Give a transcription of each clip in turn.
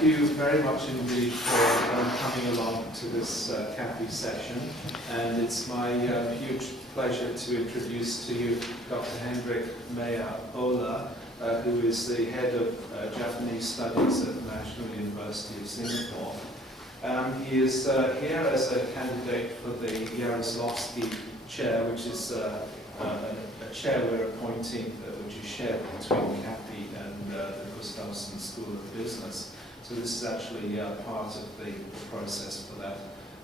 thank you very much indeed for coming along to this CAPI session. And it's my huge pleasure to introduce to you Dr. Hendrik Meyer-Ola, who is the head of Japanese Studies at the National University of Singapore. He is here as a candidate for the Jaroslavsky Chair, which is a chair we're appointing, which is shared between CAPI and the Gustafsson School of Business. So this is actually part of the process for that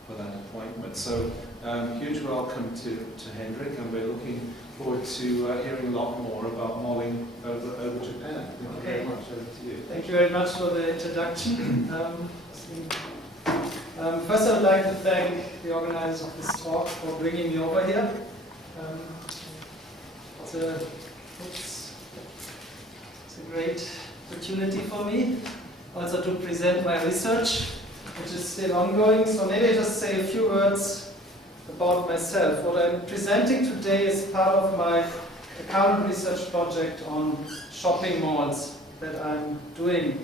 appointment. So huge welcome to Hendrik, and we're looking forward to hearing a lot more about mulling over Japan. Thank you very much. Over to you. Thank you very much for the introduction. First, I would like to thank the organizers of this talk for bringing me over here. It's a great opportunity for me also to present my research, which is still ongoing. So maybe I just say a few words about myself. What I'm presenting today is part of my current research project on shopping malls that I'm doing.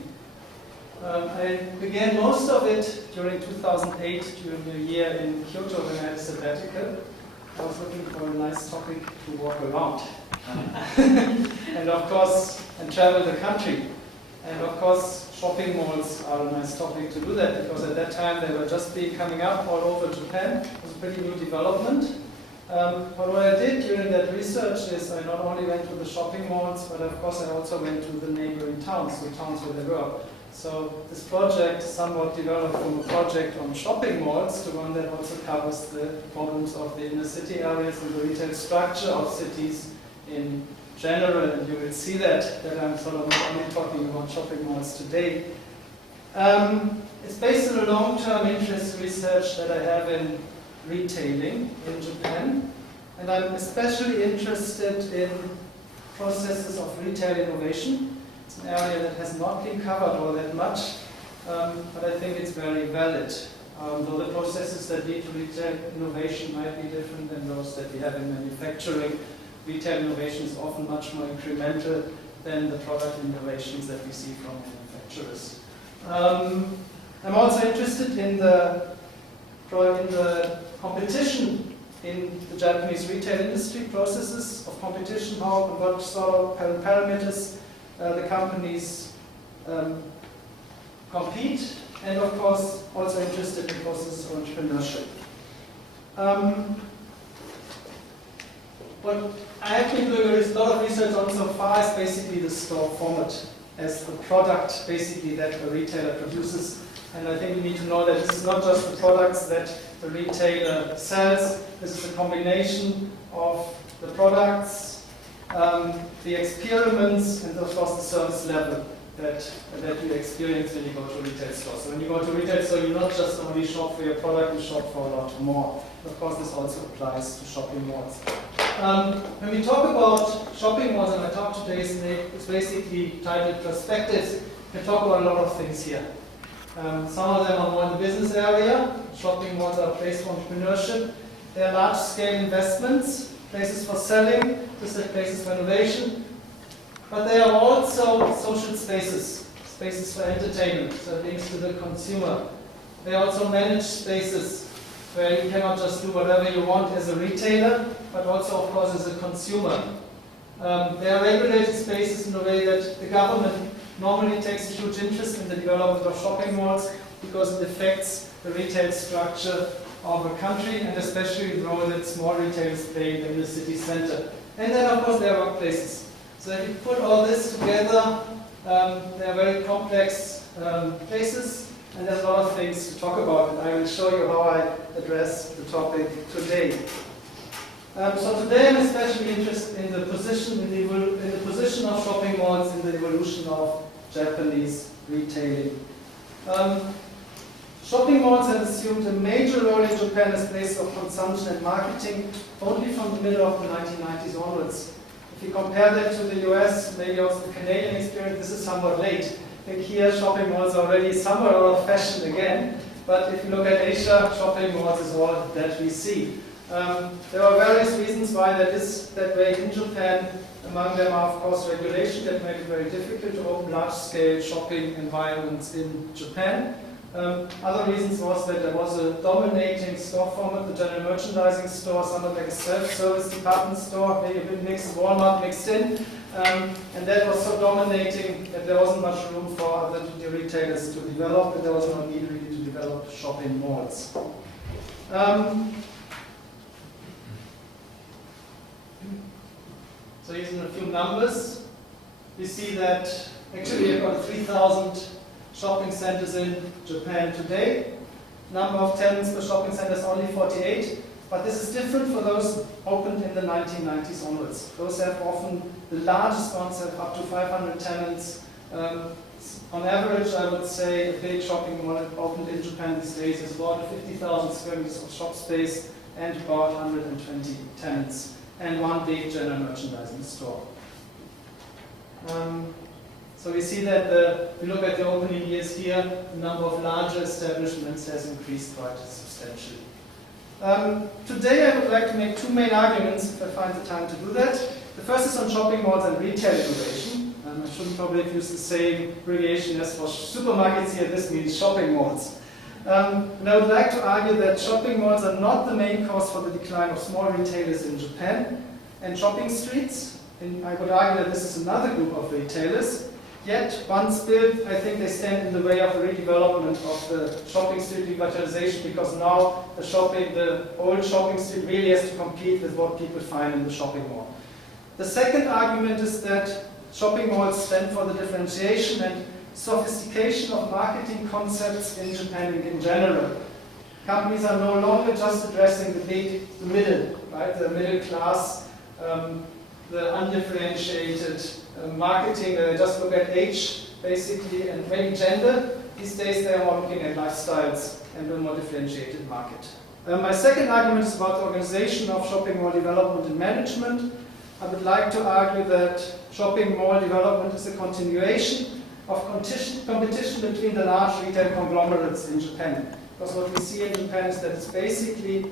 I began most of it during 2008, during a year in Kyoto when I had a sabbatical. I was looking for a nice topic to walk around. And of course, and travel the country. And of course, shopping malls are a nice topic to do that, because at that time they were just coming up all over Japan. It was a pretty new development. But what I did during that research is I not only went to the shopping malls, but of course I also went to the neighboring towns, the towns where they were. So this project somewhat developed from a project on shopping malls to one that also covers the problems of the inner city areas and the retail structure of cities in general. And you will see that I'm sort of not only talking about shopping malls today. It's based on a long-term interest research that I have in retailing in Japan. And I'm especially interested in processes of retail innovation. It's an area that has not been covered all that much, but I think it's very valid. Though the processes that lead to retail innovation might be different than those that we have in manufacturing. Retail innovation is often much more incremental than the product innovations that we see from manufacturers. I'm also interested in the competition in the Japanese retail industry, processes of competition, what sort of parameters the companies compete, and of course also interested in processes of entrepreneurship. What I have been doing a lot of research on so far is basically the store format as the product basically that a retailer produces. And I think we need to know that this is not just the products that the retailer sells, this is a combination of the products, the experiments, and of course the service level that you experience when you go to a retail store. So when you go to a retail store, you not just only shop for your product, you shop for a lot more. Of course, this also applies to shopping malls. When we talk about shopping malls, and my talk today is basically titled Perspectives, we can talk about a lot of things here. Some of them are more in the business area. Shopping malls are a place for entrepreneurship. They are large-scale investments, places for selling, places for innovation. But they are also social spaces, spaces for entertainment, so links to the consumer. They are also managed spaces where you cannot just do whatever you want as a retailer, but also, of course, as a consumer. They are regulated spaces in a way that the government normally takes a huge interest in the development of shopping malls because it affects the retail structure of a country, and especially the role that small retailers play in the city center. And then, of course, there are workplaces. So if you put all this together, they are very complex places, and there's a lot of things to talk about, and I will show you how I address the topic today. So today I'm especially interested in the position of shopping malls in the evolution of Japanese retailing. Shopping malls have assumed a major role in Japan as a place of consumption and marketing only from the middle of the 1990s onwards. If you compare that to the US, maybe also the Canadian experience, this is somewhat late. I think here shopping malls are already somewhat out of fashion again, but if you look at Asia, shopping malls is all that we see. There are various reasons why that is that way in Japan. Among them are, of course, regulation that made it very difficult to open large-scale shopping environments in Japan. Other reasons was that there was a dominating store format, the general merchandising store, somewhat like a self-service department store, maybe a bit mixed, Walmart mixed in. And that was so dominating that there wasn't much room for other retailers to develop, and there was no need really to develop shopping malls. So using a few numbers, we see that actually we've got 3,000 shopping centers in Japan today. Number of tenants per shopping center is only 48, but this is different for those opened in the 1990s onwards. Those have often, the largest ones have up to 500 tenants. On average, I would say a big shopping mall opened in Japan these days is about 50,000 square meters of shop space and about 120 tenants, and one big general merchandising store. So we see that if you look at the opening years here, the number of larger establishments has increased quite substantially. Today I would like to make two main arguments, if I find the time to do that. The first is on shopping malls and retail innovation. I shouldn't probably use the same abbreviation as for supermarkets here, this means shopping malls. And I would like to argue that shopping malls are not the main cause for the decline of small retailers in Japan and shopping streets. And I would argue that this is another group of retailers. Yet, once built, I think they stand in the way of the redevelopment of the shopping street revitalization, because now the old shopping street really has to compete with what people find in the shopping mall. The second argument is that shopping malls stand for the differentiation and sophistication of marketing concepts in Japan in general. Companies are no longer just addressing the middle, right? The middle class, the undifferentiated marketing. They just look at age, basically, and maybe gender. These days they are more looking at lifestyles and a more differentiated market. My second argument is about the organization of shopping mall development and management. I would like to argue that shopping mall development is a continuation of competition between the large retail conglomerates in Japan. Because what we see in Japan is that it's basically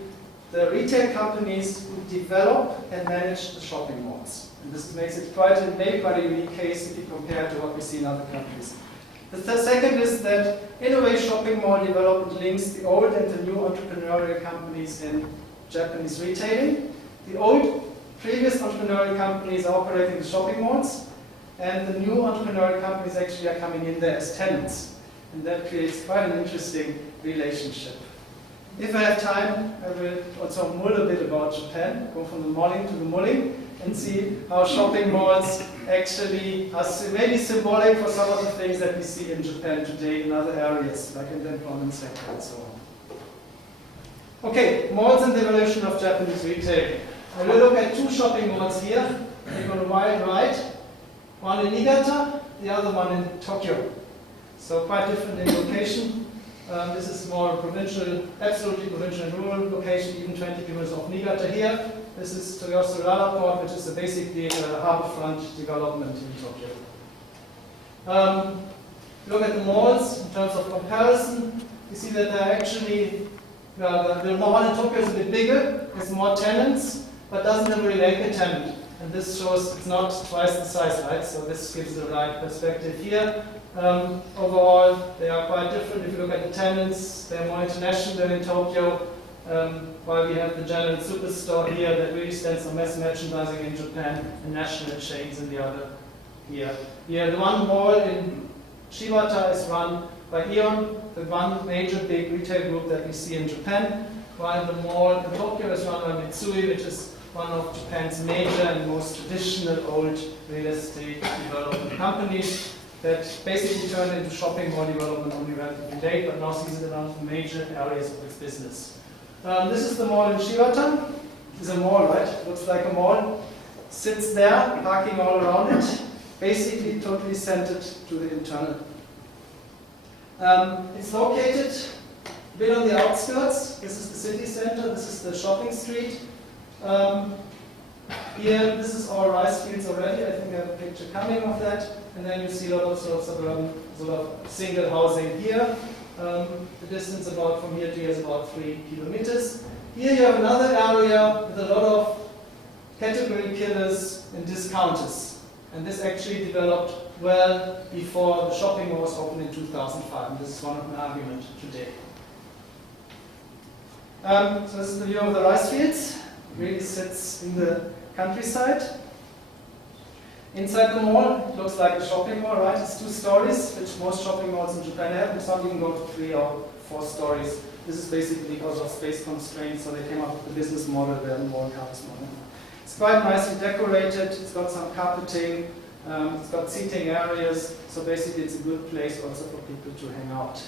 the retail companies who develop and manage the shopping malls. And this makes it maybe quite a unique case if you compare to what we see in other countries. The second is that in a way shopping mall development links the old and the new entrepreneurial companies in Japanese retailing. The old previous entrepreneurial companies are operating the shopping malls, and the new entrepreneurial companies actually are coming in there as tenants. And that creates quite an interesting relationship. If I have time, I will also mull a bit about Japan, go from the malling to the mulling, and see how shopping malls actually are maybe symbolic for some of the things that we see in Japan today in other areas, like in the employment sector and so on. Okay, malls and the evolution of Japanese retail. I will look at two shopping malls here. They go to wide right, one in Niigata, the other one in Tokyo. So quite different in location. This is more provincial, absolutely provincial and rural location, even 20 kilometers off Niigata here. This is Toyosu Lalaport, which is basically a harborfront development in Tokyo. Look at the malls in terms of comparison. You see that they're actually, the mall in Tokyo is a bit bigger, has more tenants, but doesn't have a really anchor tenant. And this shows it's not twice the size, right? So this gives the right perspective here. Overall, they are quite different. If you look at the tenants, they're more international than in Tokyo. While we have the general superstore here that really stands for mass merchandising in Japan, and national chains in the other here. Here, the one mall in Shibata is run by Aeon, the one major big retail group that we see in Japan, while the mall in Tokyo is run by Mitsui, which is one of Japan's major and most traditional old real estate development companies that basically turned into shopping mall development only relatively late, but now sees it around the major areas of its business. This is the mall in Shibata. It's a mall, right? Looks like a mall. Sits there, parking all around it. Basically totally centered to the internal. It's located a bit on the outskirts. This is the city center. This is the shopping street. Here, this is all rice fields already. I think I have a picture coming of that. And then you see a lot of suburban, single housing here. The distance from here to here is about 3 kilometers. Here you have another area with a lot of category killers, and discounters. And this actually developed well before the shopping mall was opened in 2005. And this is one of my arguments today. So this is the view of the rice fields. It really sits in the countryside. Inside the mall, it looks like a shopping mall, right? It's 2 stories, which most shopping malls in Japan have. Some even go to 3 or 4 stories. This is basically because of space constraints, so they came up with the business model where the mall comes from. It's quite nicely decorated. It's got some carpeting. It's got seating areas. So basically, it's a good place also for people to hang out.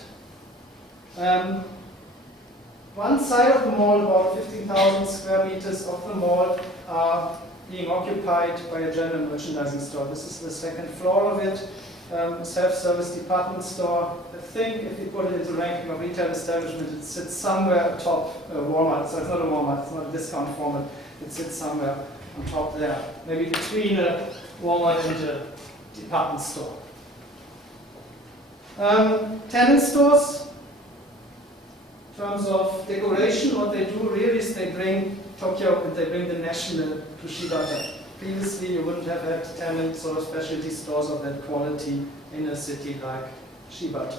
One side of the mall, about 15,000 square meters of the mall, are being occupied by a general merchandising store. This is the second floor of it, a self-service department store. I think if you put it into ranking of retail establishment, it sits somewhere atop Walmart. So it's not a Walmart, it's not a discount format. It sits somewhere on top there, maybe between a Walmart and a department store. Tenant stores, in terms of decoration, what they do really is they bring Tokyo and they bring the national to Shibata. Previously, you wouldn't have had tenant sort of specialty stores of that quality in a city like Shibata.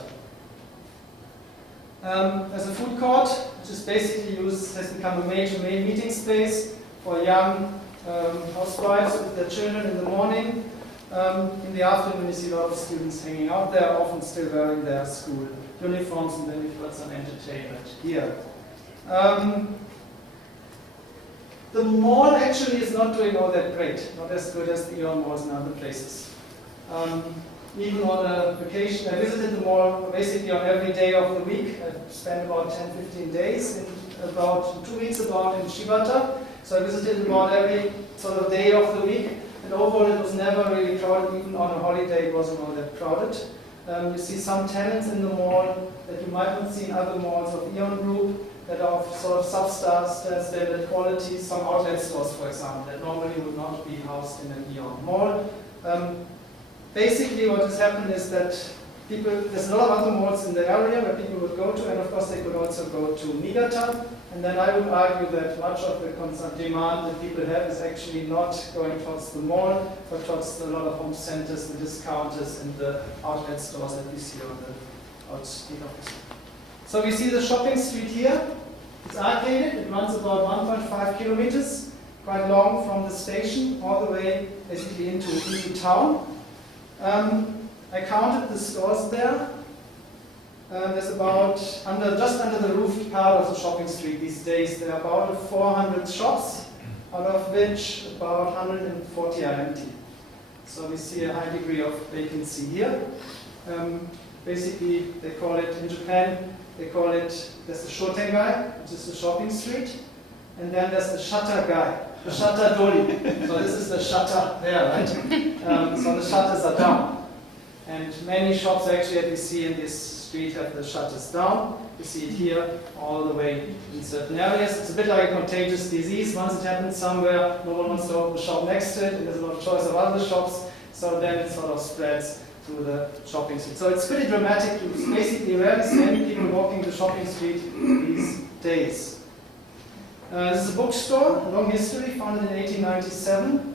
There's a food court, which is basically used, has become a major main meeting space for young housewives with their children in the morning. In the afternoon, you see a lot of students hanging out there, often still wearing their school uniforms, and then we've got some entertainment here. The mall actually is not doing all that great, not as good as the Aeon malls in other places. Even on a vacation, I visited the mall basically on every day of the week. I spent about 10-15 days, in about 2 weeks about in Shibata. So I visited about every sort of day of the week. And overall it was never really crowded, even on a holiday it wasn't all that crowded. You see some tenants in the mall that you might not see in other malls of Aeon Group that are of sort of substandard quality, some outlet stores, for example, that normally would not be housed in an Aeon mall. Basically what has happened is that there's a lot of other malls in the area where people would go to, and of course they could also go to Niigata. And then I would argue that much of the constant demand that people have is actually not going towards the mall, but towards a lot of home centers, the discounters, and the outlet stores that we see on the outside of this. So we see the shopping street here. It's arcaded. It runs about 1.5 kilometers, quite long from the station all the way basically into town. I counted the stores there. There's about, just under the roofed part of the shopping street these days, there are about 400 shops, out of which about 140 are empty. So we see a high degree of vacancy here. Basically, they call it, in Japan, they call it, there's the Shotengai, which is the shopping street, and then there's the Shutter-gai, the Shutter-dori. So this is the shutter there, right? So the shutters are down. And many shops actually that we see in this street have the shutters down. You see it here all the way in certain areas. It's a bit like a contagious disease. Once it happens somewhere, no one wants to open a shop next to it, and there's a lot of choice of other shops, so then it sort of spreads to the shopping street. So it's pretty dramatic. You basically rarely see any people walking the shopping street these days. This is a bookstore, long history, founded in 1897.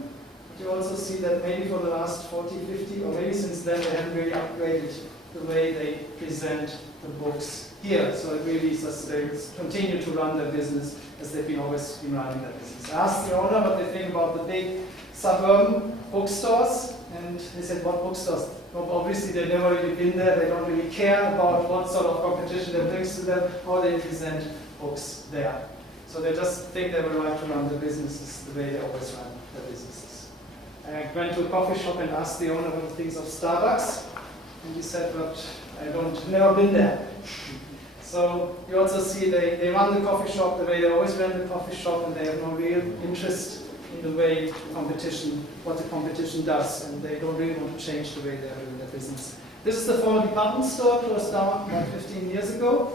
You also see that maybe for the last 40, 50, or maybe since then, they haven't really upgraded the way they present the books here. So it really is just they continue to run their business as they've always been running their business. I asked the owner what they think about the big suburban bookstores, and they said, what bookstores? Well, obviously, they've never really been there. They don't really care about what sort of competition that brings to them, how they present books there. So they just think they have a right to run their businesses the way they always run their businesses. I went to a coffee shop and asked the owner what he thinks of Starbucks, and he said, but I've never been there. So you also see they run the coffee shop the way they always ran the coffee shop, and they have no real interest in the way what the competition does, and they don't really want to change the way they're doing their business. This is the former department store, closed down about 15 years ago.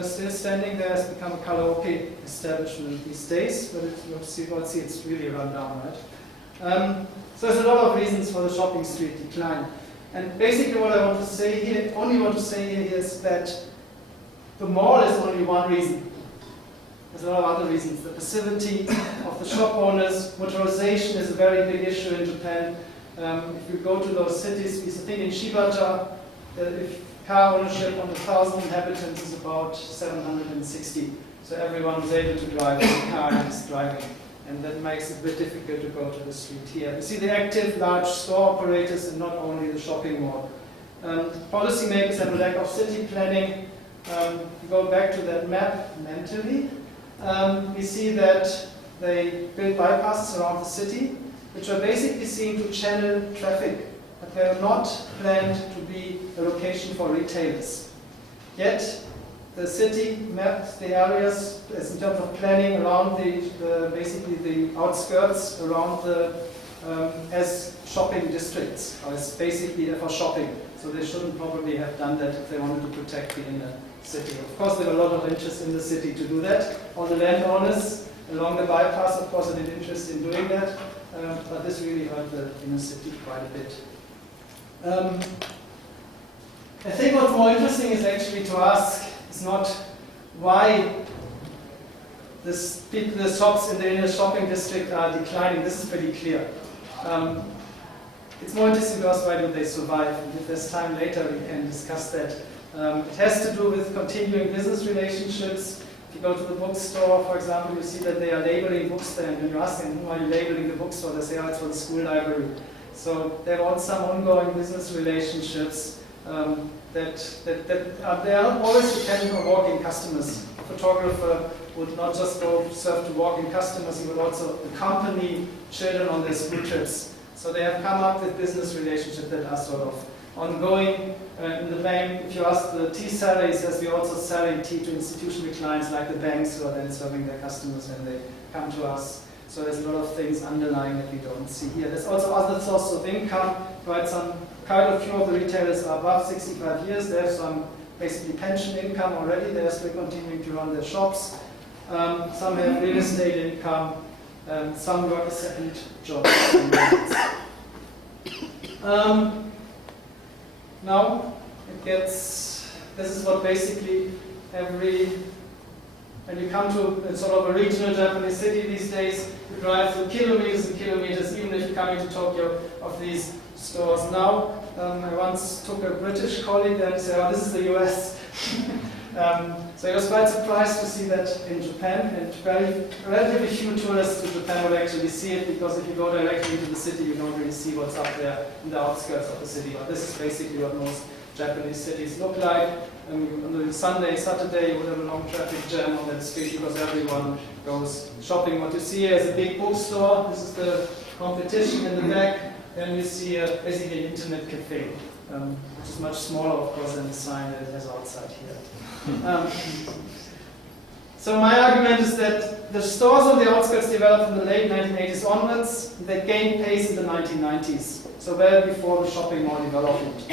Still standing there, has become a karaoke establishment these days, but you'll see it's really run down, right? So there's a lot of reasons for the shopping street decline. And basically what I want to say here, is that the mall is only one reason. There's a lot of other reasons. The passivity of the shop owners, motorization is a very big issue in Japan. If you go to those cities, we think in Shibata, if car ownership on 1,000 inhabitants is about 760. So everyone is able to drive a car and is driving. And that makes it a bit difficult to go to the street here. You see the active large store operators and not only the shopping mall. Policymakers have a lack of city planning. Go back to that map mentally. We see that they build bypasses around the city, which are basically seen to channel traffic, but they are not planned to be a location for retailers. Yet, the city maps the areas as in terms of planning around basically the outskirts around as shopping districts, or as basically for shopping. So they shouldn't probably have done that if they wanted to protect the inner city. Of course, there were a lot of interest in the city to do that. All the landowners along the bypass, of course, had an interest in doing that, but this really hurt the inner city quite a bit. I think what's more interesting is actually to ask, is not why the shops in the inner shopping district are declining. This is pretty clear. It's more interesting to ask why do they survive, and if there's time later we can discuss that. It has to do with continuing business relationships. If you go to the bookstore, for example, you see that they are labeling books there, and when you ask them, who are you labeling the bookstore, they say, oh, it's for the school library. So there are some ongoing business relationships that are there, always depending on walk-in customers. A photographer would not just go serve to walk-in customers, he would also accompany children on their school trips. So they have come up with business relationships that are sort of ongoing. In the bank, if you ask the tea seller, he says we're also selling tea to institutional clients like the banks who are then serving their customers when they come to us. So there's a lot of things underlying that we don't see here. There's also other sources of income, right? Quite a few of the retailers are above 65 years. They have some basically pension income already. They're still continuing to run their shops. Some have real estate income. Some work second jobs. Now it gets, this is what basically when you come to a sort of a regional Japanese city these days, you drive through kilometers and kilometers, even if you're coming to Tokyo, of these stores. Now, I once took a British colleague and said, oh, this is the US. So I was quite surprised to see that in Japan, and relatively few tourists to Japan would actually see it, because if you go directly into the city, you don't really see what's up there in the outskirts of the city. But this is basically what most Japanese cities look like. On the Sunday, Saturday, you would have a long traffic jam on that street because everyone goes shopping. What you see here is a big bookstore. This is the competition in the back. Then you see basically an internet cafe, which is much smaller, of course, than the sign that it has outside here. So my argument is that the stores on the outskirts developed from the late 1980s onwards. They gained pace in the 1990s, so well before the shopping mall development.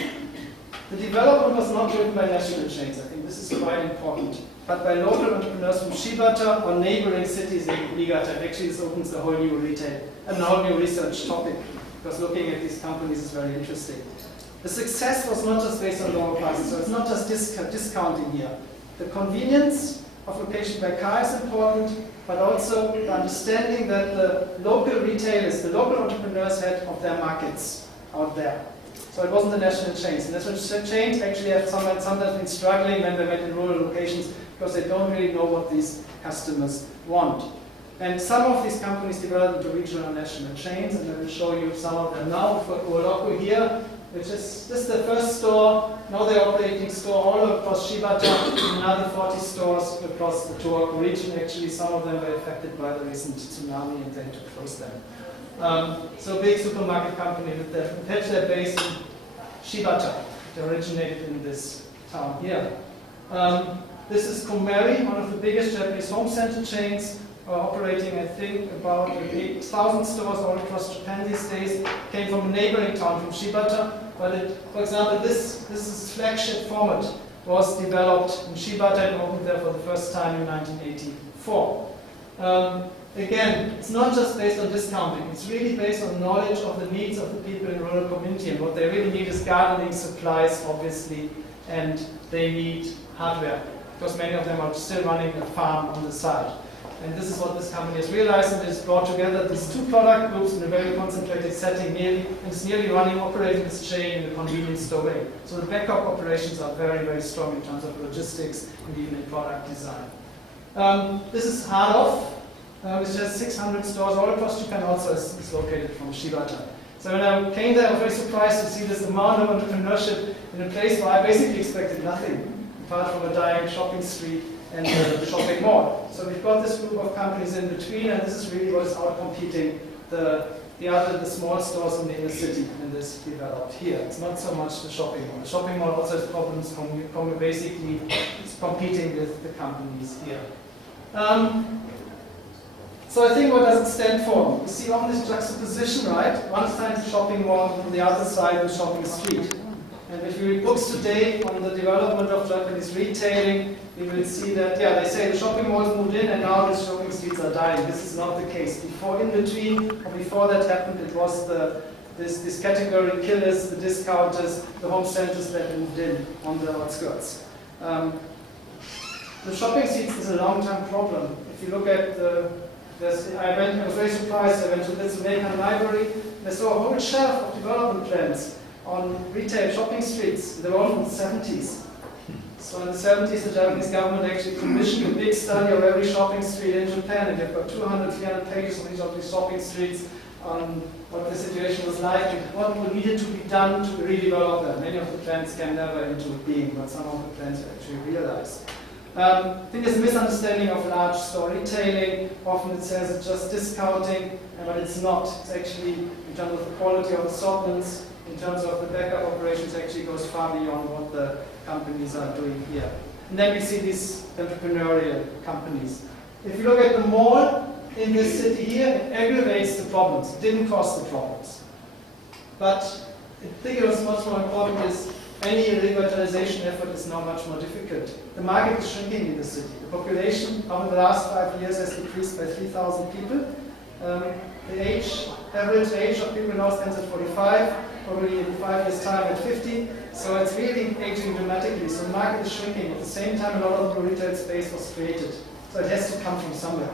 The development was not driven by national chains, I think this is quite important, but by local entrepreneurs from Shibata or neighboring cities in Niigata. Actually, this opens a whole new research topic, because looking at these companies is very interesting. The success was not just based on lower prices, so it's not just discounting here. The convenience of location by car is important, but also the understanding that the local retailers, the local entrepreneurs had of their markets out there. So it wasn't the national chains. And national chains actually have sometimes been struggling when they went in rural locations, because they don't really know what these customers want. And some of these companies developed into regional and national chains, and I will show you some of them now. For Uoroku here, which is this is the first store. Now they're operating store all across Shibata, another 40 stores across the Tohoku region. Actually, some of them were affected by the recent tsunami and they had to close them. So big supermarket company with their base in Shibata. It originated in this town here. This is Komeri, one of the biggest Japanese home center chains, operating, I think, about 8,000 stores all across Japan these days. Came from a neighboring town, from Shibata. But for example, this is flagship format was developed in Shibata and opened there for the first time in 1984. Again, it's not just based on discounting, it's really based on knowledge of the needs of the people in rural community, and what they really need is gardening supplies, obviously, and they need hardware, because many of them are still running a farm on the side. And this is what this company has realized, and it's brought together these two product groups in a very concentrated setting nearly, and it's nearly operating this chain in a convenience store way. So the backup operations are very, very strong in terms of logistics and even in product design. This is Hardhoff, which has 600 stores all across Japan, also is located from Shibata. So when I came there, I was very surprised to see this amount of entrepreneurship in a place where I basically expected nothing, apart from a dying shopping street and a shopping mall. So we've got this group of companies in between, and this is really what is outcompeting the small stores in the inner city in this developed here. It's not so much the shopping mall. The shopping mall also has problems basically it's competing with the companies here. So I think what does it stand for? You see on this juxtaposition, right? One side the shopping mall, on the other side the shopping street. And if you read books today on the development of Japanese retailing, you will see that, they say the shopping malls moved in and now the shopping streets are dying. This is not the case. Before that happened, it was this category killers, the discounters, the home centers that moved in on the outskirts. The shopping streets is a long-term problem. If you look at I was very surprised. I went to the American Library. I saw a whole shelf of development plans on retail shopping streets. They were all from the 70s. So in the 70s, the Japanese government actually commissioned a big study of every shopping street in Japan, and they've got 200, 300 pages on each of these shopping streets on what the situation was like and what needed to be done to redevelop them. Many of the plans came never into being, but some of the plans were actually realized. I think there's a misunderstanding of large store retailing. Often it says it's just discounting, but it's not. It's actually, in terms of the quality of assortments, in terms of the backup operations, actually goes far beyond what the companies are doing here. And then we see these entrepreneurial companies. If you look at the mall in this city here, it aggravates the problems. It didn't cause the problems. But I think what's much more important is any revitalization effort is now much more difficult. The market is shrinking in the city. The population over the last 5 years has decreased by 3,000 people. The average age of people now stands at 45, probably in 5 years' time at 50. So it's really aging dramatically. So the market is shrinking. At the same time, a lot of the retail space was created. So it has to come from somewhere.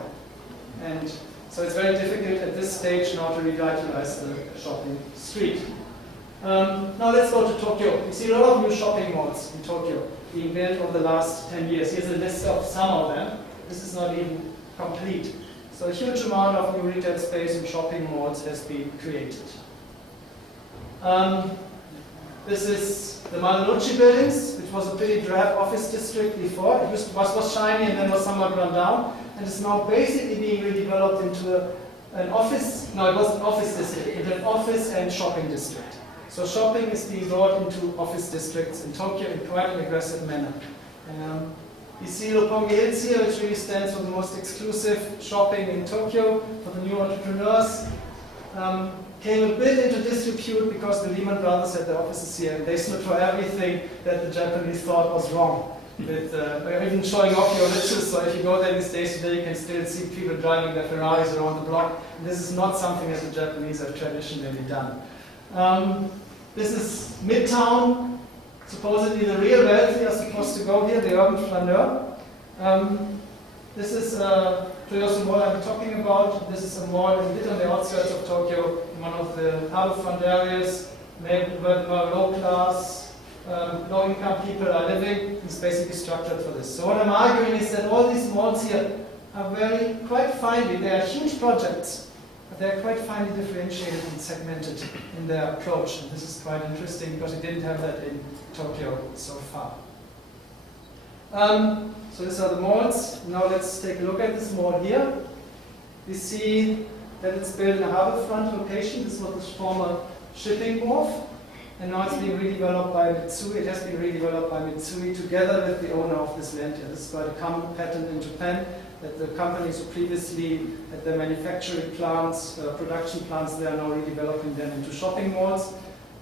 And so it's very difficult at this stage now to revitalize the shopping street. Now let's go to Tokyo. You see a lot of new shopping malls in Tokyo being built over the last 10 years. Here's a list of some of them. This is not even complete. So a huge amount of new retail space in shopping malls has been created. This is the Marunouchi buildings, which was a pretty drab office district before. It was shiny and then was somewhat run down. And it's now basically being redeveloped into an office, no, it wasn't office district, into an office and shopping district. So shopping is being brought into office districts in Tokyo in quite an aggressive manner. You see Roppongi Hills here, which really stands for the most exclusive shopping in Tokyo for the new entrepreneurs. Came a bit into disrepute because the Lehman Brothers had their offices here, and they stood for everything that the Japanese thought was wrong. With even showing off your riches, so if you go there these days today, you can still see people driving their Ferraris around the block. And this is not something that the Japanese have traditionally done. This is Midtown. Supposedly the real wealthy are supposed to go here, the urban flaneur. This is Toyosu Mall I'm talking about. This is a mall a bit on the outskirts of Tokyo, in one of the harborfront areas, where the low class, low income people are living. It's basically structured for this. So what I'm arguing is that all these malls here are quite finely, they are huge projects, but they're quite finely differentiated and segmented in their approach. And this is quite interesting because we didn't have that in Tokyo so far. So these are the malls. Now let's take a look at this mall here. We see that it's built in a harborfront location. This was the former shipping wharf. And now it's being redeveloped by Mitsui. It has been redeveloped by Mitsui together with the owner of this land here. This is quite a common pattern in Japan, that the companies who previously had their manufacturing plants, production plants, they are now redeveloping them into shopping malls.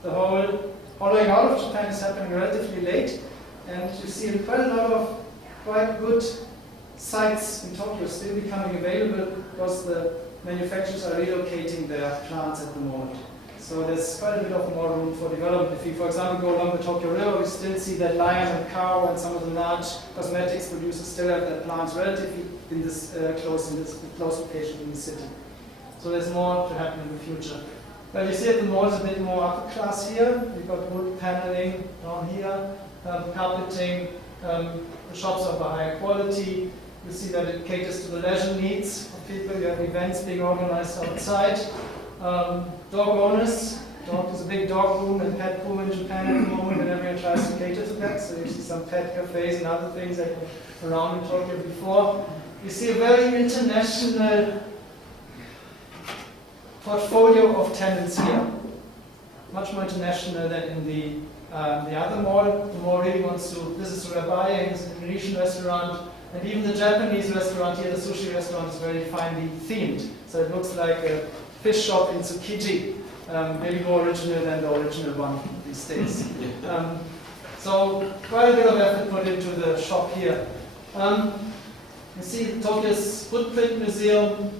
The whole hollowing out of Japan is happening relatively late, and you see quite a lot of quite good sites in Tokyo still becoming available because the manufacturers are relocating their plants at the moment. So there's quite a bit of more room for development. If you, for example, go along the Tokyo River, we still see that Lion and Kao and some of the large cosmetics producers still have their plants relatively in this close location in the city. So there's more to happen in the future. Well, you see at the mall is a bit more upper class here. We've got wood paneling down here, carpeting. The shops are of a higher quality. You see that it caters to the leisure needs of people. You have events being organized outside. Dog owners. Dog is a big dog boom and pet boom in Japan at the moment, and everyone tries to cater to that. So you see some pet cafes and other things that were around in Tokyo before. You see a very international portfolio of tenants here. Much more international than in the other mall. The mall really wants to, this is Surabaya, it's an Indonesian restaurant, and even the Japanese restaurant here, the sushi restaurant, is very finely themed. So it looks like a fish shop in Tsukiji, maybe more original than the original one these days. So quite a bit of effort put into the shop here. You see Tokyo's Footprint Museum,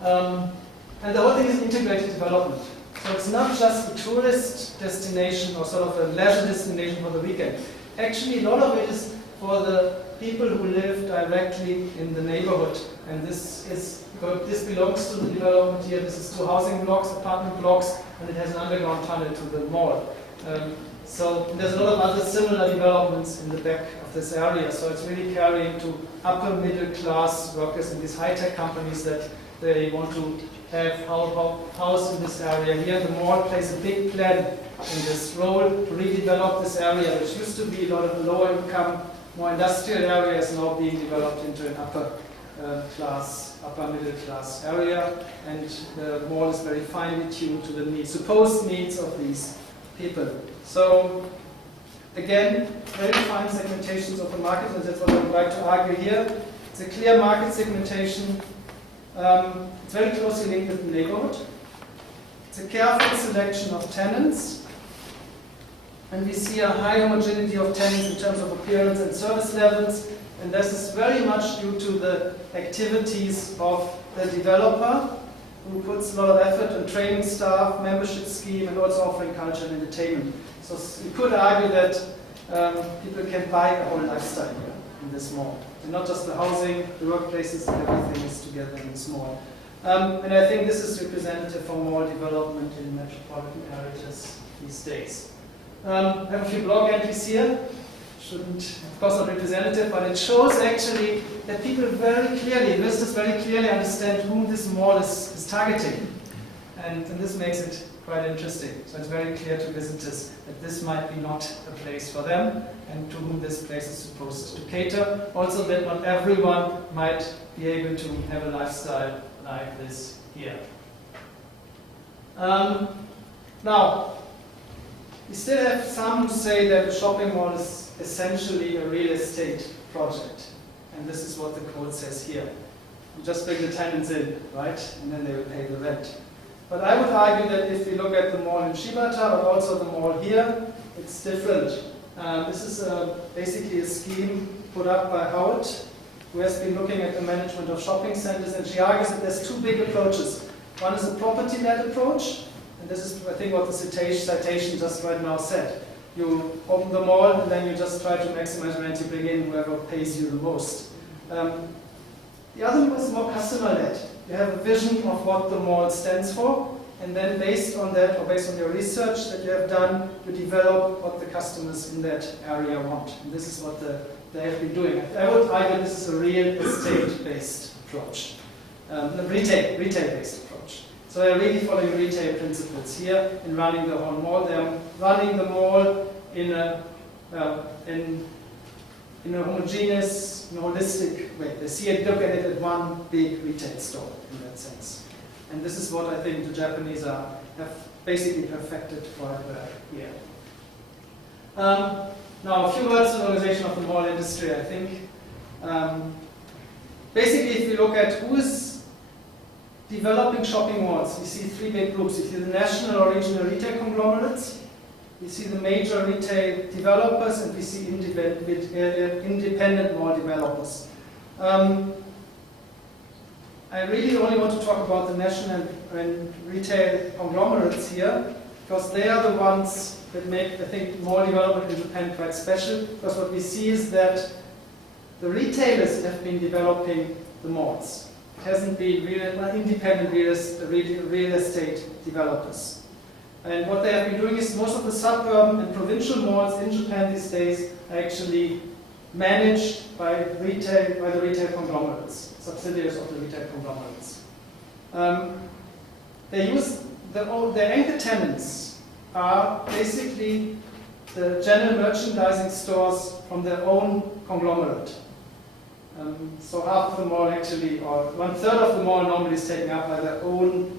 and the whole thing is integrated development. So it's not just a tourist destination or sort of a leisure destination for the weekend. Actually, a lot of it is for the people who live directly in the neighborhood. And this belongs to the development here. This is 2 housing blocks, apartment blocks, and it has an underground tunnel to the mall. So there's a lot of other similar developments in the back of this area. So it's really carrying to upper middle class workers in these high-tech companies that they want to have housed in this area. Here the mall plays a big plan in this role to redevelop this area, which used to be a lot of lower income, more industrial areas, now being developed into an upper middle class area, and the mall is very finely tuned to the needs, supposed needs of these people. So again, very fine segmentations of the market, and that's what I would like to argue here. It's a clear market segmentation. It's very closely linked with the neighborhood. It's a careful selection of tenants, and we see a high homogeneity of tenants in terms of appearance and service levels, and this is very much due to the activities of the developer, who puts a lot of effort on training staff, membership scheme, and also offering culture and entertainment. So you could argue that people can buy a whole lifestyle here in this mall. And not just the housing, the workplaces, and everything is together in this mall. And I think this is representative for mall development in metropolitan areas these days. I have a few blog entries here. Shouldn't, of course, not representative, but it shows actually that people very clearly, investors very clearly understand whom this mall is targeting. And this makes it quite interesting. So it's very clear to visitors that this might be not a place for them, and to whom this place is supposed to cater. Also that not everyone might be able to have a lifestyle like this here. Now, we still have some who say that a shopping mall is essentially a real estate project. And this is what the quote says here. You just bring the tenants in, right? And then they will pay the rent. But I would argue that if we look at the mall in Shibata, but also the mall here, it's different. This is basically a scheme put up by Howard, who has been looking at the management of shopping centers, and she argues that there's 2 big approaches. One is a property-led approach, and this is, I think, what the citation just right now said. You open the mall, and then you just try to maximize rent, you bring in whoever pays you the most. The other one is more customer-led. You have a vision of what the mall stands for, and then based on that, or based on your research that you have done, you develop what the customers in that area want. And this is what they have been doing. I would argue this is a real estate-based approach, a retail-based approach. So they're really following retail principles here in running the whole mall. They're running the mall in a homogeneous, holistic way. They see it, look at it as one big retail store in that sense. And this is what I think the Japanese have basically perfected quite well here. Now, a few words on the organization of the mall industry, I think. Basically, if you look at who is developing shopping malls, you see 3 big groups. You see the national or regional retail conglomerates, we see the major retail developers, and we see independent mall developers. I I really only want to talk about the national and retail conglomerates here, because they are the ones that make, I think, mall development in Japan quite special, because what we see is that the retailers have been developing the malls. It hasn't been independent real estate developers. And what they have been doing is most of the suburban and provincial malls in Japan these days are actually managed by the retail conglomerates, subsidiaries of the retail conglomerates. They use their anchor tenants are basically the general merchandising stores from their own conglomerate. So half of the mall actually, or 1/3 of the mall normally is taken up by their own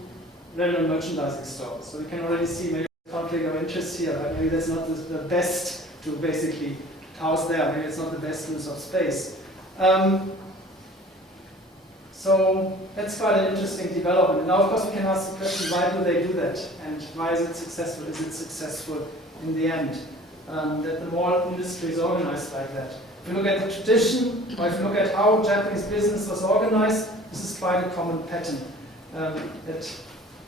general merchandising stores. So you can already see maybe conflict of interest here. Right? Maybe that's not the best to basically house there. Maybe it's not the best use of space. So that's quite an interesting development. And now, of course, we can ask the question, why do they do that? And why is it successful? Is it successful in the end? That the mall industry is organized like that. If you look at the tradition, or if you look at how Japanese business was organized, this is quite a common pattern. That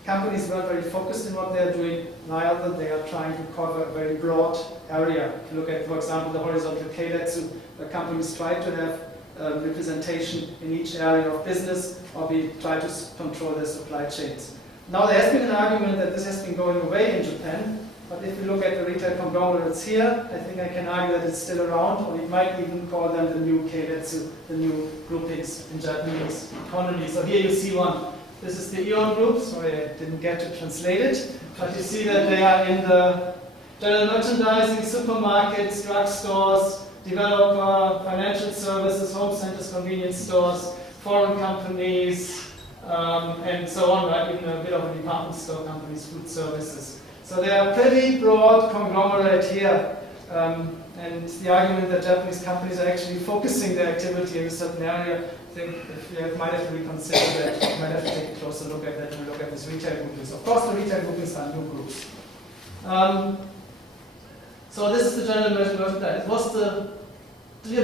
companies weren't very focused in what they are doing, neither they are trying to cover a very broad area. If you look at, for example, the horizontal keiretsu, where companies try to have representation in each area of business, or we try to control their supply chains. Now there has been an argument that this has been going away in Japan, but if you look at the retail conglomerates here, I think I can argue that it's still around, or we might even call them the new keiretsu, the new groupings in Japanese economy. So here you see one. This is the Aeon Group. Sorry, I didn't get to translate it, but you see that they are in the general merchandising, supermarkets, drugstores, developer, financial services, home centers, convenience stores, foreign companies, and so on, right? Even a bit of a department store companies, food services. So they are a pretty broad conglomerate here. And the argument that Japanese companies are actually focusing their activity in a certain area, I think if you might have to reconsider that, you might have to take a closer look at that and look at these retail groupings. Of course, the retail groupings are new groups. So this is the general merchandise. It was the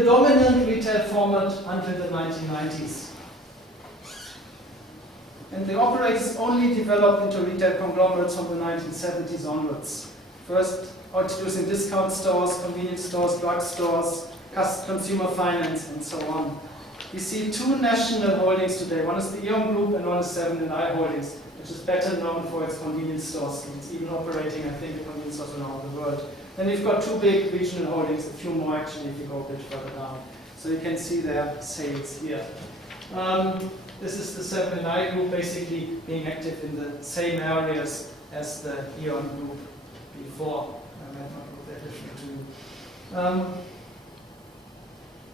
dominant retail format until the 1990s. And the operators only developed into retail conglomerates from the 1970s onwards. First, introducing discount stores, convenience stores, drug stores, consumer finance, and so on. We see two national holdings today. One is the Aeon Group and one is Seven & i Holdings, which is better known for its convenience stores. It's even operating, I think, convenience stores around the world. Then we've got two big regional holdings, a few more actually if you go a bit further down. So you can see their sales here. This is the Seven & i Group basically being active in the same areas as the Aeon Group before. I might not look that different to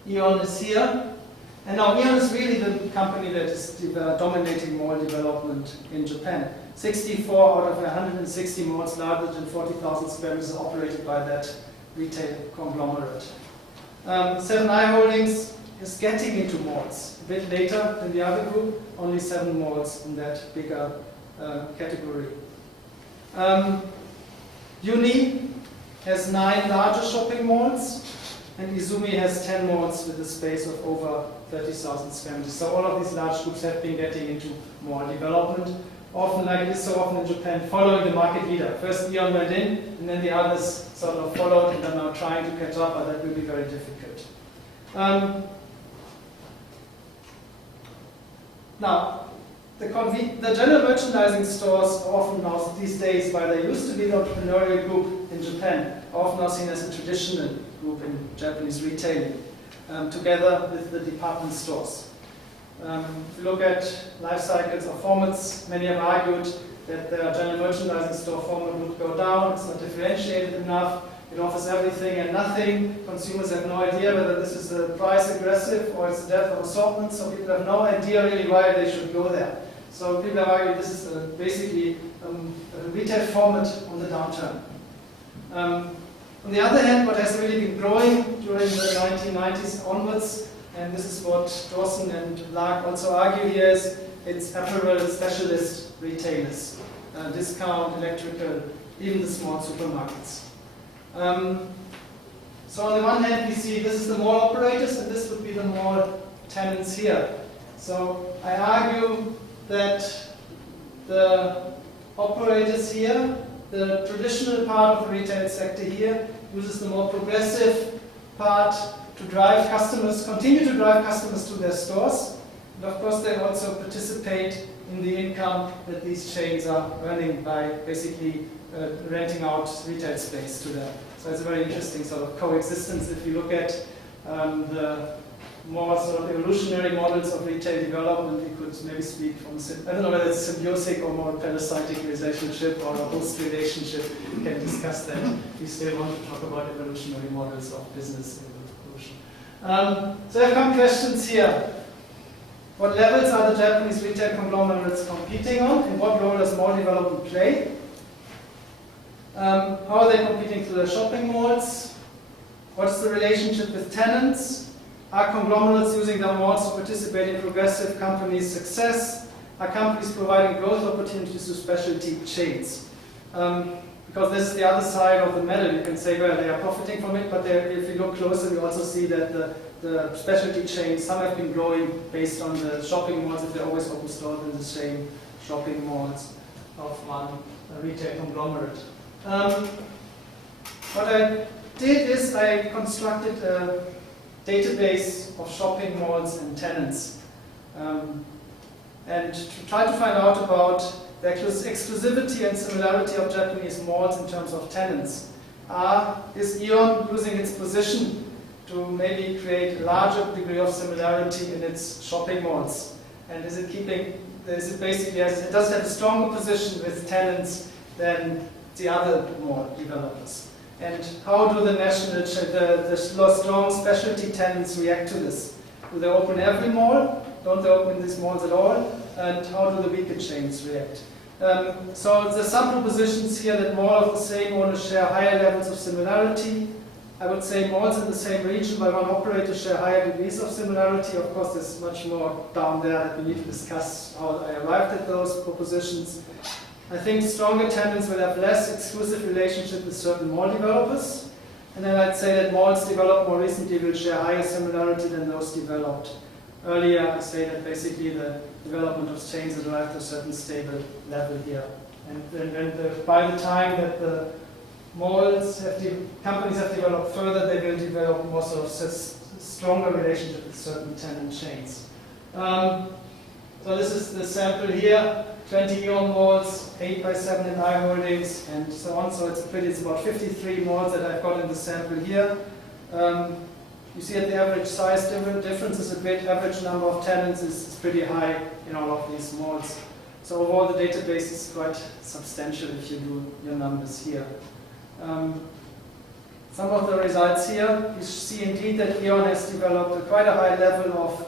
you. Aeon is here. And now Aeon is really the company that is dominating mall development in Japan. 64 out of 160 malls larger than 40,000 square meters are operated by that retail conglomerate. Seven & i Holdings is getting into malls a bit later than the other group, only 7 malls in that bigger category. Uni has 9 larger shopping malls, and Izumi has 10 malls with a space of over 30,000 square meters. So all of these large groups have been getting into mall development, often, like it is so often in Japan, following the market leader. First Aeon went in, and then the others sort of followed, and are now trying to catch up, but that will be very difficult. Now, the general merchandising stores are often now, these days, while they used to be the entrepreneurial group in Japan, are often now seen as a traditional group in Japanese retailing, together with the department stores. If you look at life cycles or formats, many have argued that the general merchandising store format would go down, it's not differentiated enough, it offers everything and nothing, consumers have no idea whether this is a price aggressive or it's a depth of assortment, so people have no idea really why they should go there. So people have argued this is basically a retail format on the downturn. On the other hand, what has really been growing during the 1990s onwards, and this is what Dawson and Lark also argue here, is it's apparel specialist retailers, discount, electrical, even the small supermarkets. So on the one hand, we see this is the mall operators, and this would be the mall tenants here. So I argue that the operators here, the traditional part of the retail sector here, uses the more progressive part to drive customers, continue to drive customers to their stores. And of course, they also participate in the income that these chains are earning by basically renting out retail space to them. So it's a very interesting sort of coexistence. If you look at the more sort of evolutionary models of retail development, we could maybe speak from, I don't know whether it's symbiotic or more parasitic relationship or a host relationship. We can discuss that. We still want to talk about evolutionary models of business evolution. So I have some questions here. What levels are the Japanese retail conglomerates competing on? And what role does mall development play? How are they competing through their shopping malls? What's the relationship with tenants? Are conglomerates using their malls to participate in progressive companies' success? Are companies providing growth opportunities to specialty chains? Because this is the other side of the medal. You can say, well, they are profiting from it, but if you look closer, you also see that the specialty chains, some have been growing based on the shopping malls, if they always open stores in the same shopping malls of one retail conglomerate. What I did is I constructed a database of shopping malls and tenants, and to try to find out about the exclusivity and similarity of Japanese malls in terms of tenants. Is Aeon using its position to maybe create a larger degree of similarity in its shopping malls? And is it basically, it does have a stronger position with tenants than the other mall developers? And how do the strong specialty tenants react to this? Do they open every mall? Don't they open these malls at all? And how do the weaker chains react? So there's some propositions here that malls of the same owner share higher levels of similarity. I would say malls in the same region by one operator share higher degrees of similarity. Of course, there's much more down there that we need to discuss how I arrived at those propositions. I think stronger tenants will have less exclusive relationship with certain mall developers. And then I'd say that malls developed more recently will share higher similarity than those developed earlier. I say that basically the development of chains has arrived at a certain stable level here. And then by the time that the companies have developed further, they will develop more sort of stronger relationship with certain tenant chains. So this is the sample here. 20 Aeon malls, 8x7 in I Holdings, and so on. So it's about 53 malls that I've got in the sample here. You see at the average size difference is a bit. Average number of tenants is pretty high in all of these malls. So overall, the database is quite substantial if you do your numbers here. Some of the results here, you see indeed that Aeon has developed quite a high level of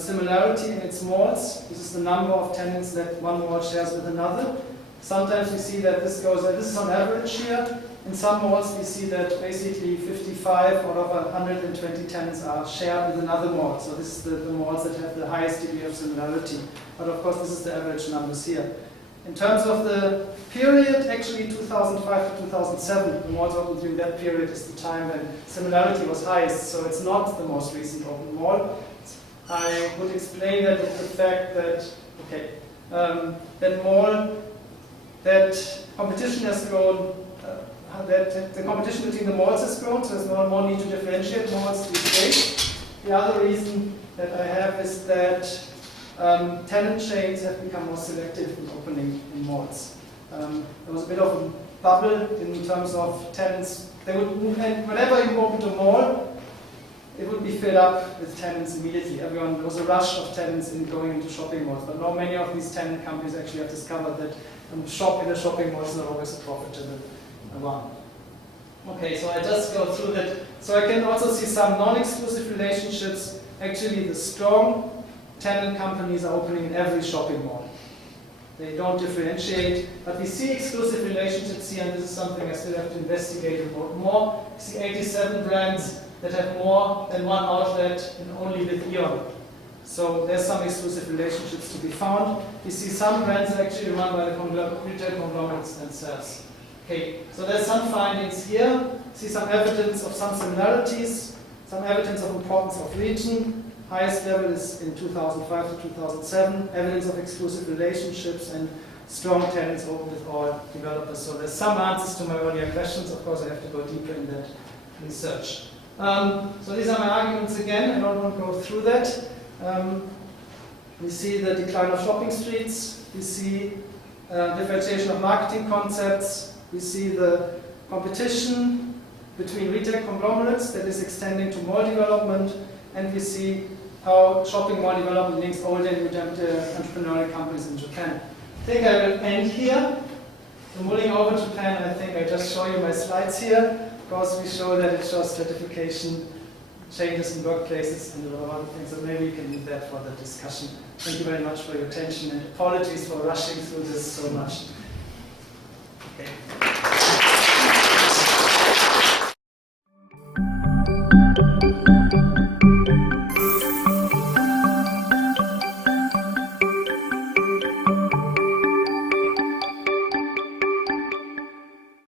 similarity in its malls. This is the number of tenants that one mall shares with another. Sometimes we see that this is on average here. In some malls we see that basically 55 out of 120 tenants are shared with another mall. So this is the malls that have the highest degree of similarity. But of course this is the average numbers here. In terms of the period, actually 2005 to 2007, the malls open during that period is the time when similarity was highest. So it's not the most recent open mall. I would explain that with the fact that, that competition has grown, that the competition between the malls has grown, so there's more need to differentiate malls these days. The other reason that I have is that tenant chains have become more selective in opening in malls. There was a bit of a bubble in terms of tenants. They would move, and whenever you opened a mall, it would be filled up with tenants immediately. There was a rush of tenants going into shopping malls, but now many of these tenant companies actually have discovered that shop in a shopping mall is not always a profitable one. Okay, so I just go through that. So I can also see some non-exclusive relationships. Actually, the strong tenant companies are opening in every shopping mall. They don't differentiate, but we see exclusive relationships here, and this is something I still have to investigate about more. We see 87 brands that have more than one outlet and only with Aeon. So there's some exclusive relationships to be found. We see some brands actually run by the retail conglomerates themselves. Okay, so there's some findings here. See some evidence of some similarities, some evidence of importance of region, Highest level is in 2005 to 2007, evidence of exclusive relationships and strong tenants open with all developers. So there's some answers to my earlier questions. Of course, I have to go deeper in that research. So these are my arguments again. I don't want to go through that. We see the decline of shopping streets. We see differentiation of marketing concepts. We see the competition between retail conglomerates that is extending to mall development. And we see how shopping mall development links old and new entrepreneurial companies in Japan. I think I will end here. So moving over Japan, I think I just show you my slides here. Of course, we show that it shows stratification, changes in workplaces, and a lot of other things. So maybe we can leave that for the discussion. Thank you very much for your attention, and apologies for rushing through this so much. Okay.